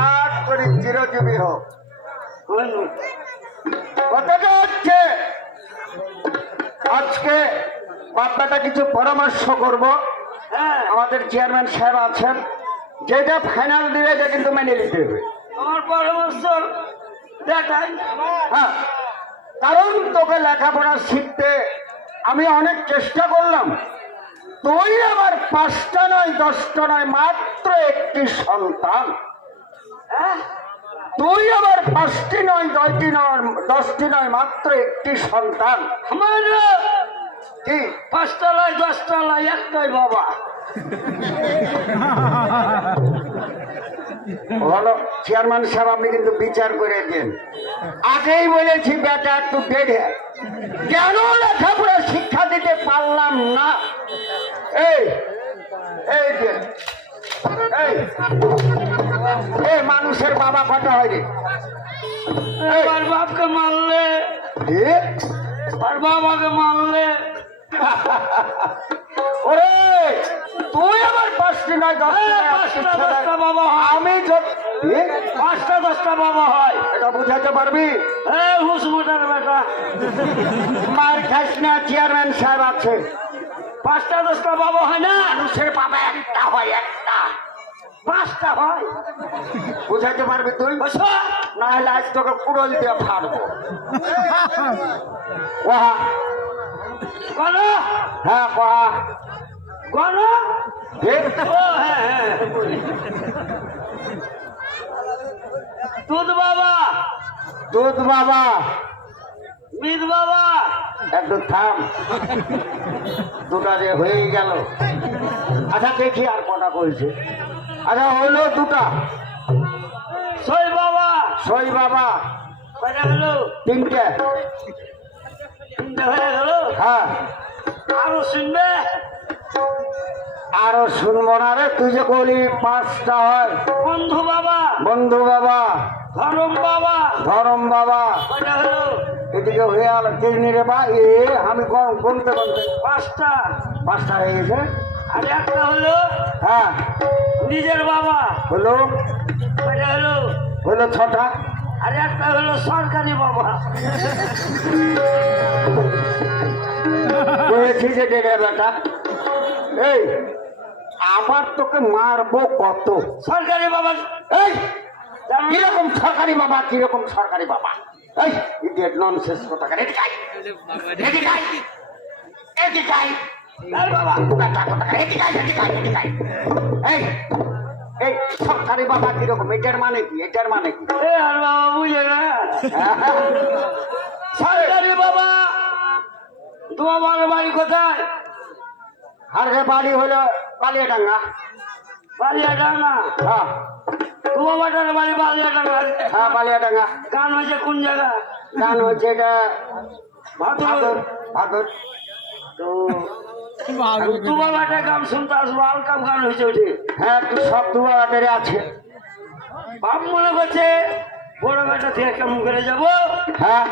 হাত করে চিরজীবী হোক। কথাটা হচ্ছে আজকে বাপ্পাটা কিছু পরামর্শ করব। আমাদের চেয়ারম্যান সাহেব আছেন, যেটা ফাইনাল দিলে এটা কিন্তু মেনে নিতে হবে। আমার পরামর্শ দেখাই। হ্যাঁ, কারণ তোকে লেখাপড়া শিখতে আমি অনেক চেষ্টা করলাম। তুই আমার 5টা নয় 10টা নয় মাত্র একটি সন্তান। তুই আবার 5টি নয় 10টি নয় 10টি নয় মাত্র একটি সন্তান। আমার কি 5টা নয় 10টা নয় একটাই বাবা। হলো চেয়ারম্যান সাহেব, আপনি কিন্তু বিচার করে দেন। আগেই বলেছি বেটা একটু বেড়ে কেন লেখাপড়া শিক্ষা দিতে পারলাম না। এই এই যে এই মানুষের বাবা কথা হয় রে। আমার বাপকে মারলে, আর বাবাকে মারলে, ওরে তুই আবার 5টি নয় 5টা বাবা হয়। আমি 5টা 10টা বাবা হয়। এটা বুঝাতে পারবি? হুসমুটার বেটা, মার খাস না, চেয়ারম্যান সাহেব আছে। 5টা 10টা বাবা হয় না, মানুষের বাবা একটা হয়, একটা। 5টা হয়। বুঝাতে পারবি তুই? না হলে আজ তোকে কুড়ল দিয়ে ফাড়বো। ওহা বলো হ্যাঁ কহা বলো। ঠিক। হ্যাঁ, দুধ বাবা, দুধ বাবা, মিত বাবা। একটু থাম, দুটা যে হয়ে গেল। আচ্ছা দেখি আর কটা কইছে। আচ্ছা হইলো দুটা। সই বাবা, সই বাবা কয়টা হলো? 3টে। 3টে হয়ে গেল। হ্যাঁ, আরো শুনবে? আরো শুনবো না রে। তুই যে বলি 5টা হয়। বন্ধু বাবা, বন্ধু বাবা, ধরম বাবা, ধরম বাবা, কয়টা হলো? এদিকে হয়ে গেল 3 রে বা। আমি গুনতে গুনতে 5টা। 5টা হয়ে গেছে। আর একটা হলো হ্যাঁ নিজের বাবা, হলো, কয়টা হলো? হলো 6টা। আর একটা হলো সরকারি বাবা। বলেছি যে ডেরে বেটা, এই আবার তোকে মারবো কত। সরকারি বাবা এই কিরকম সরকারি বাবা, কিরকম সরকারি বাবা? এই ইডিয়েট ননসেন্স কথা করে। এদিকে আয়, এদিকে আয়, এদিকে আয়। এই বাবা বেটা কথা করে। এদিকে আয়, এদিকে আয়, এদিকে আয়। এই এই সরকারি বাবা কিরকম? এটার মানে কি? এটার মানে কি? এ আর বাবা বুঝে না। সরকারি বাবা, তোমার বাড়ি কোথায়? আর রে বাড়ি হলো বালিয়াডাঙ্গা। বালিয়াডাঙ্গা। হ্যাঁ তোমার বাটার বাড়ি বালিয়াডাঙ্গা। হ্যাঁ বালিয়াডাঙ্গা। গান হয়েছে কোন জায়গা? গান হচ্ছে এটা ভাদর। ভাদর। ভাদর তো তোমার বাটার গান শুনতে আসবো। আলকাম গান হয়েছে ওইটি। হ্যাঁ একটু সব দুয়ারে আছে। বাপ মনে করছে বড় বেটা থেকে কেমন করে যাবো। হ্যাঁ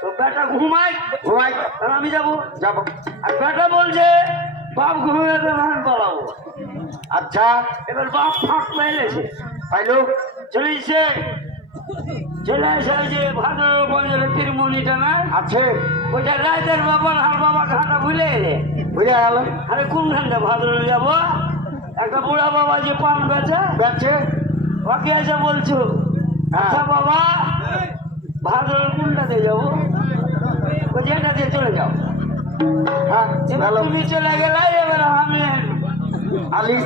তো বেটা ঘুমাই, ঘুমাই আর আমি যাবো। যাবো। আর বেটা বলছে বাপ ঘুমিয়ে ধান পালাবো। আচ্ছা এবার বাপ ফাঁক পাইলেছে, পাইলু চলেছে। চলে এসে যে ভাদর বঞ্জের তিরমুনিটা না আছে, ওইটা রাতের বাবা আর বাবা ঘাটা ভুলে এলে। বুঝে গেল। আরে কোন ঘানটা ভাদর যাবো? একটা বুড়া বাবা যে পান বেচে, বেচে। ওকে এসে বলছো আচ্ছা বাবা ভাদর কোনটাতে যাবো? বলছে এটা দিয়ে চলে যাও। হ্যাঁ এবার গেল। তুমি চলে গেলে, এবার আমি আলি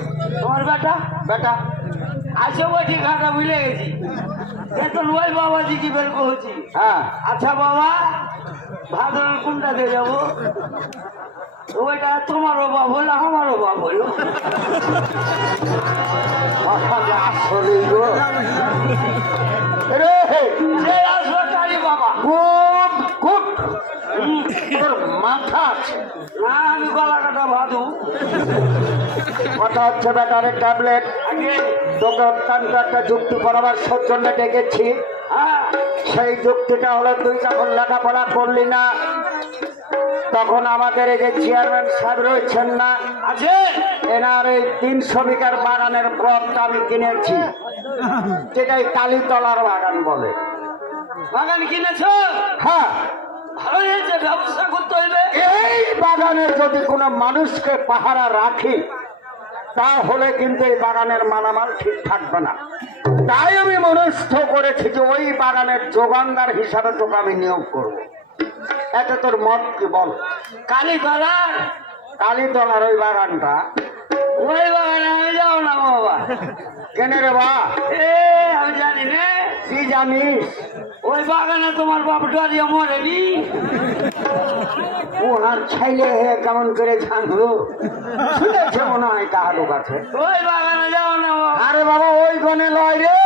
তোমার বেটা বেটা আসে বলছি ঘাটা ভুলে গেছি। এখন ওই বাবাজি কি বের করছি। হ্যাঁ আচ্ছা বাবা ভাদর কোনটাতে যাবো? ওইটা তোমারও বাপ হলো আমারও বাপ হলো। আসলেই গো। রে সে সরকারি বাবা। খুব খুব তোর মাথা আছে। না আমি গলা কাটা ভাদু। কথা হচ্ছে বেটারে ট্যাবলেট। আগে তোকে অত্যন্ত একটা যুক্তি করাবার সৌজন্যে ডেকেছি। হ্যাঁ সেই যুক্তিটা হলো তুই যখন লেখাপড়া করলি না তখন আমাদের এই যে চেয়ারম্যান সাহেব রয়েছেন না, আছে এনার এই 300 বিঘার বাগানের প্লটটা আমি কিনেছি, যেটাই কালীতলার বাগান বলে। বাগান কিনেছো? হ্যাঁ, ভালো হয়েছে, ব্যবস্থা করতে হইবে। এই বাগানের যদি কোনো মানুষকে পাহারা রাখি তাহলে কিন্তু এই বাগানের মালামাল ঠিক থাকবে না। তাই আমি মনস্থ করেছি যে ওই বাগানের যোগানদার হিসাবে তোকে আমি নিয়োগ করবো। এতে তোর মত কি বল? কালীতলার কালীতলার ওই বাগানটা ওই বাগানে আমি যাও না বাবা। কেনে রে বা? এ আমি জানি না, কি জানিস? ওই বাগানে তোমার বাপ ডরিয়া মরেনি। ওনার ছেলে কেমন করে জানলো? শুনেছে মনে হয় কাহারো কাছে। ওই বাগানে যাও না বাবা। আরে বাবা, ওই গনে লয় রে।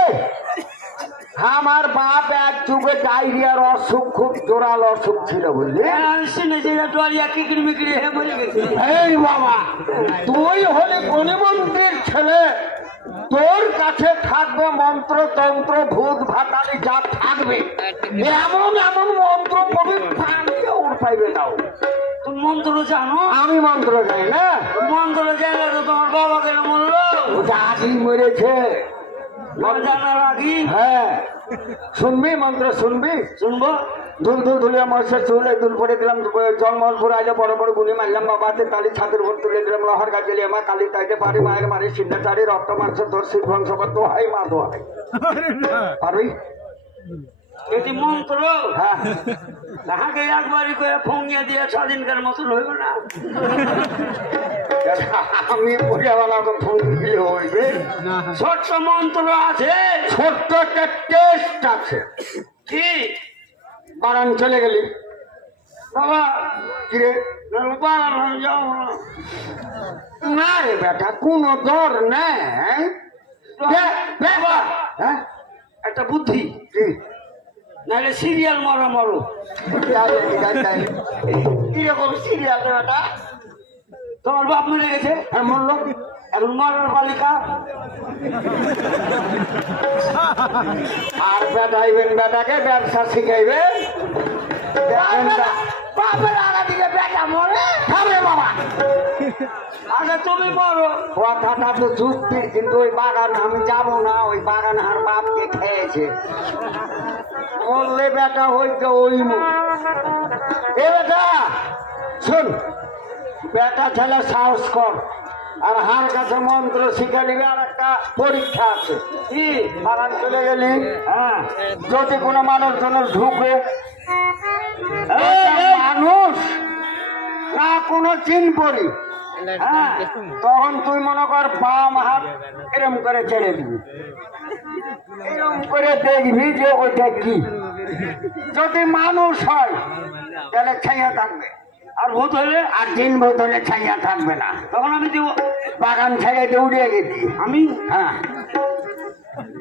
আমার বাপ এক যুগে ডায়রিয়ার অসুখ, খুব জোরাল অসুখ ছিল বুঝলি। আমি শুনেছি যে ডরিয়া কিকড়ি মিকড়ি হয়ে মরে গেছে। এই বাবা, তুই হলে গণমন্ত্রীর ছেলে, তোর কাছে থাকবে মন্ত্র তন্ত্র ভূত ভাতালি যা থাকবে, এমন এমন মন্ত্র পবিত্র ওর পাইবে নাও। তুমি মন্ত্র জানো? আমি মন্ত্র জানি না। মন্ত্র জানলে তো তোমার বাবা কেন মরলো? ওটা আগেই মরেছে। জানার আগে হ্যাঁ, শুনবি মন্ত্র? শুনবি? শুনবো। দুল দুল ধুলিয়া মশা চুল এই দুল পরে দিলাম, জঙ্গলপুর আজ বড় বড় গুলি মারলাম, বাবাতে তালি ছাদের ভোট তুলে দিলাম, লহর গাছলি আমার কালি তাইতে পারি, মায়ের মারি সিদ্ধাচারি রক্ত মাংস দর্শিত ধ্বংসকর দোহাই মা দোহাই। পারবি? এটি মন্ত্র। হ্যাঁ, তাহাকে একবারই করে ফোঙিয়ে দিয়ে স্বাধীনকার মতন হইব না। আমি পূজাওয়ালাকে ফোন দিলে হইবে। ছোট্ট মন্ত্র আছে, ছোট্ট একটা টেস্ট আছে। কি বারান চলে গেলি বাবা? কিরে? বাগান আমি যাও না। না রে বেটা, কোনো দর নেই। বাবা হ্যাঁ, একটা বুদ্ধি, কি? নাহলে সিরিয়াল মরো মরো। কিরকম সিরিয়াল রে বেটা? তোমার বাপ মরে গেছে, আর মরলো, এখন মরার বালিকা। আর বেটাইবেন বেটাকে ব্যবসা শিখাইবেন। বাপের আগা দিকে বেটা মরে, খাবে বাবা। আগে তুমি মরো। কথাটা তো যুক্তি, কিন্তু ওই বাগান আমি যাবো না। ওই বাগান আর বাপকে খেয়েছে। মরলে বেটা হইতে ওই মুখ। এ বেটা শোন, বেটা ছেলে সাহস কর, আর হার কাছে মন্ত্র শিখে নিবে। আর একটা পরীক্ষা আছে। কি? বাগান চলে গেলি, হ্যাঁ, যদি কোনো মানুষ ঢুকে, এই, এই, মানুষ না কোনো চিন পড়ি, হ্যাঁ, তখন তুই মনে কর বাম হাত এরম করে ছেড়ে দিবি, এরম করে দেখবি যে ওইটা কি। যদি মানুষ হয় তাহলে ছাইয়া থাকবে, আর ভূত হইলে আর দিন ভূত হলে ছাইয়া থাকবে না। তখন আমি দিব। বাগান ছেড়ে দৌড়িয়ে গেছি আমি হ্যাঁ,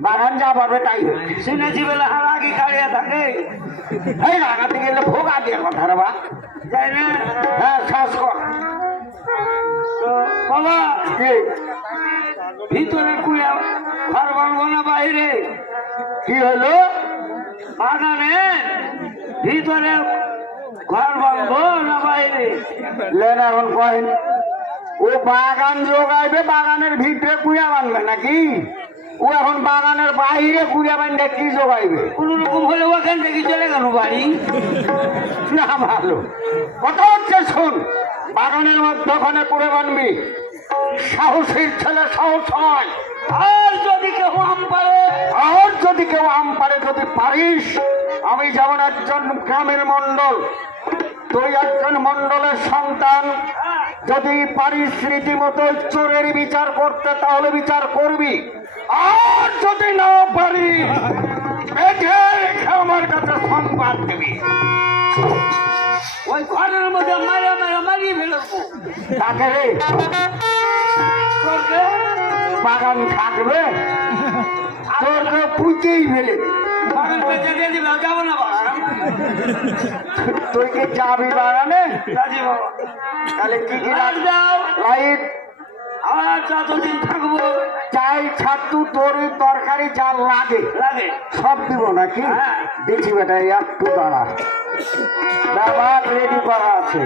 বাগান যা পাবে তাই হবে। শুনেছি বেলা হার আগে খাড়িয়া থাকে, এই লাগাতে গেলে ভোগা দিয়ে কথা রে বা। যাই না? হ্যাঁ, শ্বাস কর। তো বাবা কি? ভিতরে কুড়িয়া ঘর বানবো না বাইরে? কি হলো? বাগানে ভিতরে ঘর বানবো না বাইরে? লেন এখন কয়েন, ও বাগান যোগাইবে, বাগানের ভিতরে কুড়িয়া বানবে নাকি? ও এখন বাগানের বাইরে কুড়িয়া বানবে, কি যোগাইবে? কোন রকম হলে ওখান থেকে চলে গেল বাড়ি। না, ভালো কথা হচ্ছে। শোন, বাগানের মধ্যে ওখানে করে বানবি। সাহসীর ছেলে সাহস হয়। আর যদি কেউ আম পারে, আর যদি কেউ আম পারে, যদি পারিস, আমি যেমন একজন গ্রামের মন্ডল, তুই একজন মন্ডলের সন্তান, যদি পারিস রীতিমতো চোরের বিচার করতে তাহলে বিচার করবি। আর যদি না পারিস, বেঁধে রেখে আমার কাছে সংবাদ দিবি। ওই ঘরের মধ্যে মারিয়ে ফেলবো তাকে রে তোকে। বাগান থাকবে, তোরকে পুঁতেই ফেলে দিবি। বাগান বেঁচে দিয়ে দিবে, যাবো না বাগান। তুই কি যাবি বাগানে? রাজি বাবা, তাহলে কি কি আর যাও। লাইট আর যতদিন থাকবো চাই ছাতু তরি তরকারি যা লাগে লাগে। সব দিব নাকি? হ্যাঁ। দিচ্ছি বেটা, একটু দাঁড়া, বাবা রেডি করা আছে।